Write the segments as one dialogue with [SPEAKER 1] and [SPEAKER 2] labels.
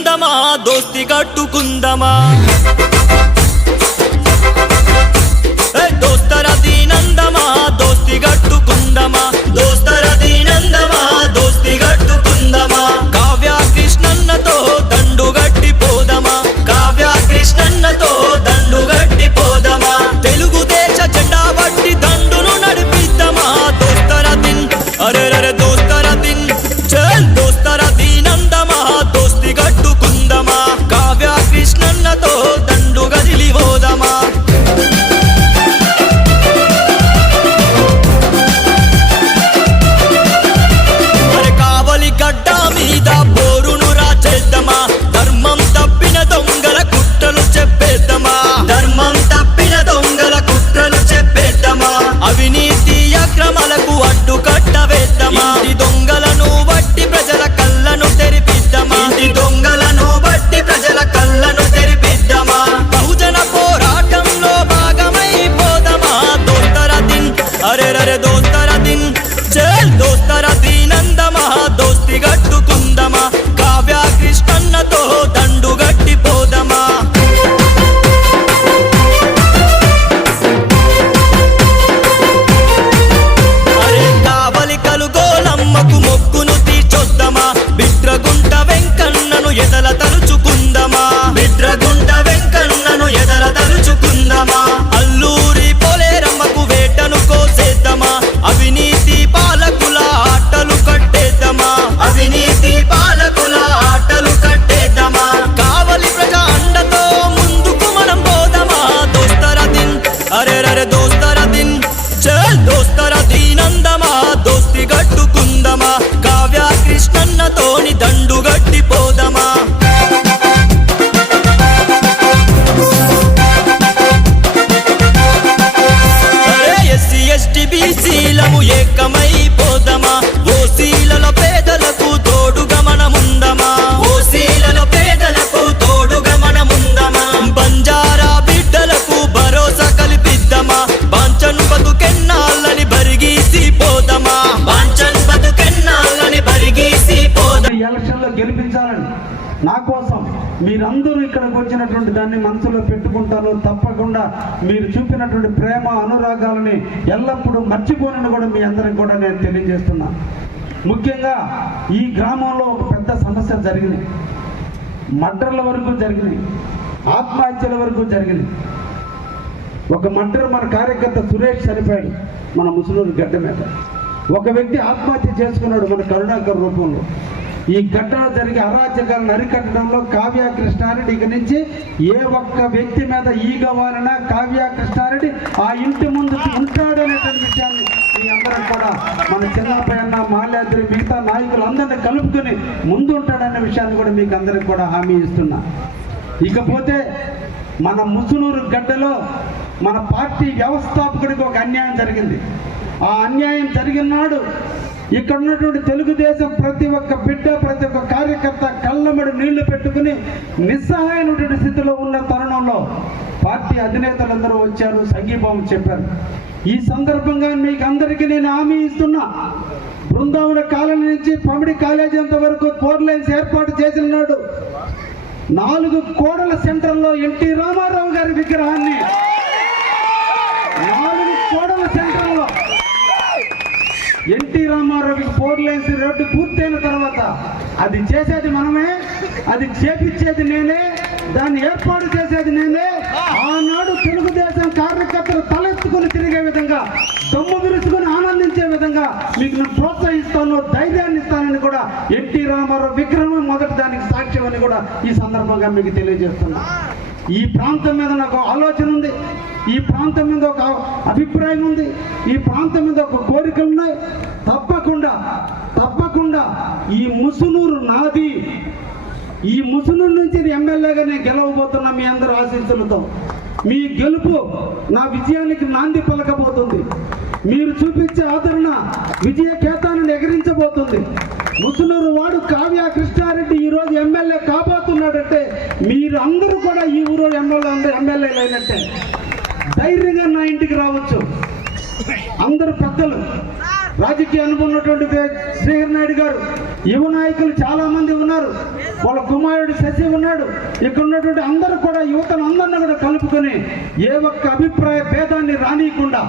[SPEAKER 1] దీనందమా దోస్తి కట్టుకుందమా? దోస్తర దిన్ చల్ దోస్తర దీనందమా దోస్తి గట్టుకుందమా? కావ్య కృష్ణన్నతో దండు గట్టి పోదమా అరే కావలి కలుగోలమ్మకు మొక్కును
[SPEAKER 2] మీరందరూ ఇక్కడికి వచ్చినటువంటి దాన్ని మనసులో పెట్టుకుంటారు. తప్పకుండా మీరు చూపినటువంటి ప్రేమ అనురాగాలని ఎల్లప్పుడూ మర్చిపోనని కూడా మీ అందరికి కూడా నేను తెలియజేస్తున్నా. ముఖ్యంగా ఈ గ్రామంలో ఒక పెద్ద సమస్య జరిగింది. మర్డర్ల వరకు జరిగినాయి ఆత్మహత్యల వరకు జరిగింది. ఒక మర్డర్ మన కార్యకర్త సురేష్ చనిపోయాడు మన ముసలూరు గడ్డ మీద. ఒక వ్యక్తి ఆత్మహత్య చేసుకున్నాడు మన కరుణాకర్ రూపంలో. ఈ ఘటన జరిగే అరాచకాలను అరికట్టడంలో కావ్య కృష్ణారెడ్డి ఇక నుంచి ఏ ఒక్క వ్యక్తి మీద ఈగ వారినా కావ్య కృష్ణారెడ్డి ఆ ఇంటి ముందు ఉంటాడనేటువంటి విషయాన్ని మీ అందరం కూడా మన చిన్నపైన మాల్యాద్రి మిగతా నాయకులందరినీ కలుపుకొని ముందు ఉంటాడనే విషయాన్ని కూడా మీకు అందరికి కూడా హామీ ఇస్తున్నా. ఇకపోతే మన ముసునూరు గడ్డలో మన పార్టీ వ్యవస్థాపకుడికి ఒక అన్యాయం జరిగింది. ఆ అన్యాయం జరిగిన నాడు ఇక్కడ ఉన్నటువంటి తెలుగుదేశం ప్రతి ఒక్క బిడ్డ ప్రతి ఒక్క కార్యకర్త కళ్ళమడి నీళ్ళు పెట్టుకుని నిస్సహాయమైనటువంటి స్థితిలో ఉన్న తరుణంలో పార్టీ అధినేతలందరూ వచ్చారు సంఘీభావం చెప్పారు. ఈ సందర్భంగా మీకు అందరికీ నేను హామీ ఇస్తున్నా. బృందావన కాలనీ నుంచి పమిడి కాలేజీ అంత వరకు ఫోర్ లైన్స్ ఏర్పాటు చేసిన నాడు నాలుగు కోడల సెంటర్లో ఎన్టీ రామారావు గారి విగ్రహాన్ని నాలుగు కోడల రామారావుకి ఫోర్ లైన్స్ రోడ్డు పూర్తయిన తర్వాత అది చేసేది మనమే అది చేపించేది నేనే దాన్ని ఏర్పాటు చేసేది నేనే. ఆనాడు తెలుగుదేశం కార్యకర్తలు తలెత్తుకుని తిరిగే విధంగా దమ్ము విరుచుకుని ఆనందించే విధంగా మీకు నేను ప్రోత్సహిస్తాను ధైర్యాన్ని ఇస్తానని కూడా ఎన్టీ రామారావు విగ్రహం మొదటి దానికి సాక్ష్యం అని కూడా ఈ సందర్భంగా మీకు తెలియజేస్తున్నా. ఈ ప్రాంతం మీద నాకు ఆలోచన ఉంది. ఈ ప్రాంతం మీద ఒక అభిప్రాయం ఉంది. ఈ ప్రాంతం మీద ఒక కోరికలు ఉన్నాయి. తప్పకుండా తప్పకుండా ఈ ముసునూరు నాది. ఈ ముసునూరు నుంచి ఎమ్మెల్యేగా నేను గెలవబోతున్నా మీ అందరు ఆశీస్సులతో. మీ గెలుపు నా విజయానికి నాంది పలకబోతుంది. మీరు చూపించే ఆదరణ విజయ కేతాన్ని ఎగరించబోతుంది ముసునూరు వాడు కావ్య కృష్ణారెడ్డి ఈ రోజు ఎమ్మెల్యే కాబోతున్నాడంటే మీరు అందరూ కూడా ఈ ఊరు ఎమ్మెల్యే అందరూ ఎమ్మెల్యేలు అయినట్టే ధైర్యంగా నా ఇంటికి రావచ్చు. అందరు పెద్దలు రాజకీయ అనుభవం ఉన్నటువంటి శ్రీహరి నాయుడు గారు. యువ నాయకులు చాలా మంది ఉన్నారు. వాళ్ళ కుమారుడు శశి ఉన్నాడు. ఇక్కడ ఉన్నటువంటి అందరూ కూడా యువతను అందరిని కూడా కలుపుకొని ఏ ఒక్క అభిప్రాయ భేదాన్ని రానియకుండా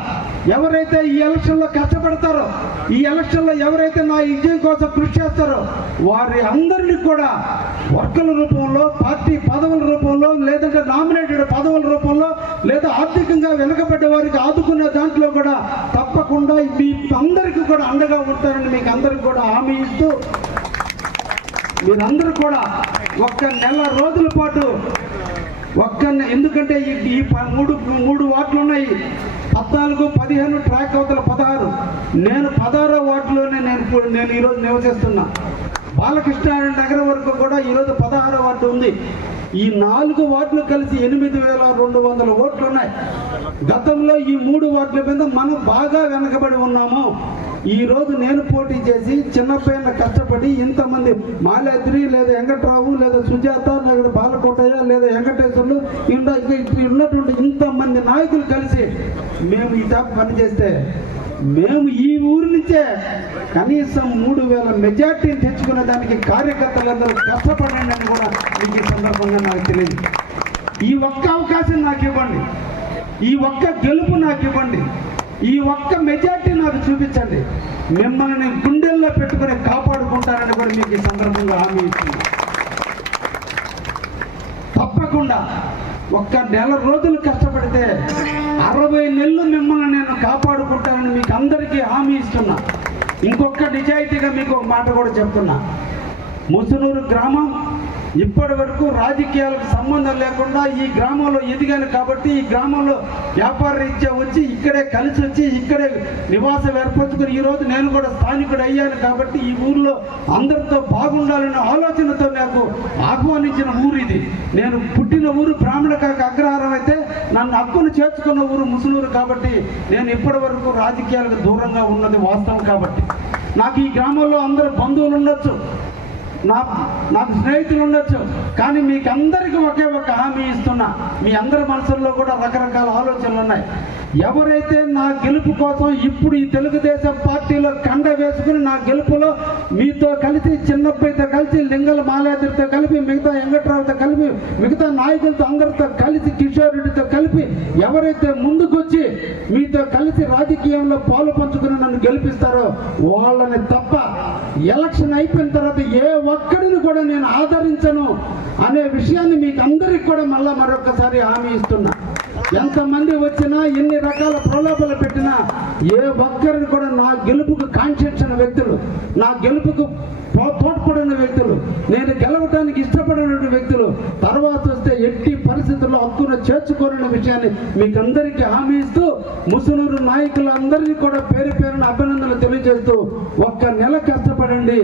[SPEAKER 2] ఎవరైతే ఈ ఎలక్షన్లో కష్టపడతారో ఈ ఎలక్షన్లో ఎవరైతే నా విజయం కోసం కృషి చేస్తారో వారి అందరినీ కూడా వర్గల రూపంలో పార్టీ పదవుల రూపంలో లేదంటే నామినేటెడ్ పదవుల రూపంలో లేదా ఆర్థికంగా వెనుకబడ్డ వారికి ఆదుకునే దాంట్లో కూడా తప్పకుండా మీ అందరికీ కూడా అండగా ఉంటారని మీకు అందరికి కూడా హామీ ఇస్తూ మీరందరూ కూడా ఒక్క నెల రోజుల పాటు ఒక్క ఎందుకంటే ఈ మూడు మూడు వార్డులు ఉన్నాయి పద్నాలుగు పదిహేను ట్రాక్ అవతల పదహారు. నేను పదహారో వార్డులోనే నేను నేను ఈరోజు నివసిస్తున్నా. బాలకృష్ణ నగరం వరకు కూడా ఈరోజు పదహారో వార్డు ఉంది. ఈ నాలుగు వార్డులు కలిసి ఎనిమిది వేల రెండు వందల ఓట్లు ఉన్నాయి గతంలో ఈ మూడు వార్డుల మీద మనం బాగా వెనకబడి ఉన్నాము. ఈరోజు నేను పోటీ చేసి చిన్నపైన కష్టపడి ఇంతమంది మాలాద్రి లేదా వెంకట్రావు లేదా సుజాత లేదా బాలకోటయ్య లేదా వెంకటేశ్వర్లు ఇంకా ఉన్నటువంటి ఇంతమంది నాయకులు కలిసి మేము ఈ టాప్ పనిచేస్తే మేము ఈ ఊరి నుంచే కనీసం మూడు వేల మెజార్టీని తెచ్చుకునే దానికి కార్యకర్తలందరూ కష్టపడండి అని కూడా మీకు ఈ సందర్భంగా నాకు తెలియదు. ఈ ఒక్క అవకాశం నాకు ఇవ్వండి. ఈ ఒక్క గెలుపు నాకు ఇవ్వండి. ఈ ఒక్క మెజార్టీ నాకు చూపించండి. మిమ్మల్ని నేను గుండెల్లో పెట్టుకుని కాపాడుకుంటానని కూడా మీకు ఈ సందర్భంగా హామీ ఇస్తుంది తప్పకుండా ఒక్క నెల రోజులు కష్టపడితే అరవై నెలలు మిమ్మల్ని నేను కాపాడుకుంటానని మీకు అందరికీ హామీ ఇస్తున్నా. ఇంకొక నిజాయితీగా మీకు ఒక మాట కూడా చెప్తున్నా. ముసునూరు గ్రామం ఇప్పటి వరకు రాజకీయాలకు సంబంధం లేకుండా ఈ గ్రామంలో ఎదిగాను కాబట్టి ఈ గ్రామంలో వ్యాపార రీత్యా వచ్చి ఇక్కడే కలిసి వచ్చి ఇక్కడే నివాసం ఏర్పరచుకుని ఈరోజు నేను కూడా స్థానికుడు అయ్యాను కాబట్టి ఈ ఊర్లో అందరితో బాగుండాలనే ఆలోచనతో నాకు ఆహ్వానించిన ఊరు ఇది. నేను పుట్టిన ఊరు బ్రాహ్మణ కాక అగ్రహారం అయితే నన్ను హక్కును చేర్చుకున్న ఊరు ముసలూరు కాబట్టి నేను ఇప్పటి వరకు రాజకీయాలకు దూరంగా ఉన్నది వాస్తవం కాబట్టి. నాకు ఈ గ్రామంలో అందరూ బంధువులు ఉండొచ్చు. నా నాకు స్నేహితులు ఉండొచ్చు కానీ మీకందరికీ ఒకే ఒక హామీ ఇస్తున్నా. మీ అందరి మనసుల్లో కూడా రకరకాల ఆలోచనలు ఉన్నాయి. ఎవరైతే నా గెలుపు కోసం ఇప్పుడు ఈ తెలుగుదేశం పార్టీలో కండ వేసుకుని నా గెలుపులో మీతో కలిసి చిన్నప్పటితో కలిసి లింగల మాలేదుడితో కలిపి మిగతా వెంకట్రావుతో కలిపి మిగతా నాయకులతో అందరితో కలిసి కిషోర్ రెడ్డితో కలిపి ఎవరైతే ముందుకొచ్చి మీతో కలిసి రాజకీయంలో పాలు పంచుకుని నన్ను గెలిపిస్తారో వాళ్ళని తప్ప ఎలక్షన్ అయిపోయిన తర్వాత ఏ ఒక్కడిని కూడా నేను ఆదరించను అనే విషయాన్ని మీకు అందరికి కూడా మళ్ళా మరొకసారి హామీ ఇస్తున్నా. ఎంతమంది వచ్చినా ఎన్ని రకాల ప్రలోభాలు పెట్టినా ఏ ఒక్కరిని కూడా నా గెలుపుకు కాంక్షించిన వ్యక్తులు నా గెలుపుకు తోడ్పడిన వ్యక్తులు నేను గెలవడానికి ఇష్టపడిన వ్యక్తులు తర్వాత వస్తే ఎట్టి పరిస్థితుల్లో హక్కును చేర్చుకోని విషయాన్ని మీకందరికీ హామీ ఇస్తూ ముసునూరు నాయకులందరినీ కూడా పేరు పేరున అభినందనలు తెలియజేస్తూ ఒక్క నెల కష్టపడండి.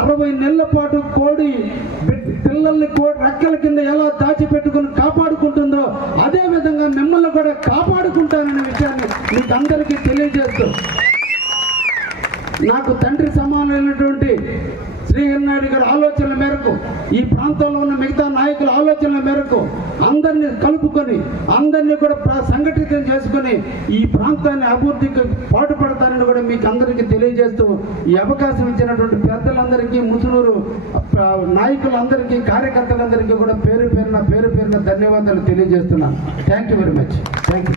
[SPEAKER 2] అరవై నెలల పాటు కోడి పిల్లల్ని కోడి రెక్కల కింద ఎలా దాచిపెట్టుకుని మిమ్మల్ని కూడా కాపాడుకుంటాననే విషయాన్ని మీకు అందరికీ తెలియజేస్తూ నాకు తండ్రి సమానమైనటువంటి శ్రీహరినాయుడు గారి ఆలోచనల మేరకు ఈ ప్రాంతంలో ఉన్న మిగతా నాయకుల ఆలోచనల మేరకు అందరినీ కలుపుకొని అందరినీ కూడా సంఘటితం చేసుకొని ఈ ప్రాంతాన్ని అభివృద్ధికి పాటుపడతానని కూడా మీకు అందరికీ తెలియజేస్తూ ఈ అవకాశం ఇచ్చినటువంటి పెద్దలందరికీ ముసునూరు నాయకులందరికీ కార్యకర్తలందరికీ కూడా పేరు పేరున పేరు పేరున ధన్యవాదాలు తెలియజేస్తున్నాను. Thank you very much thank you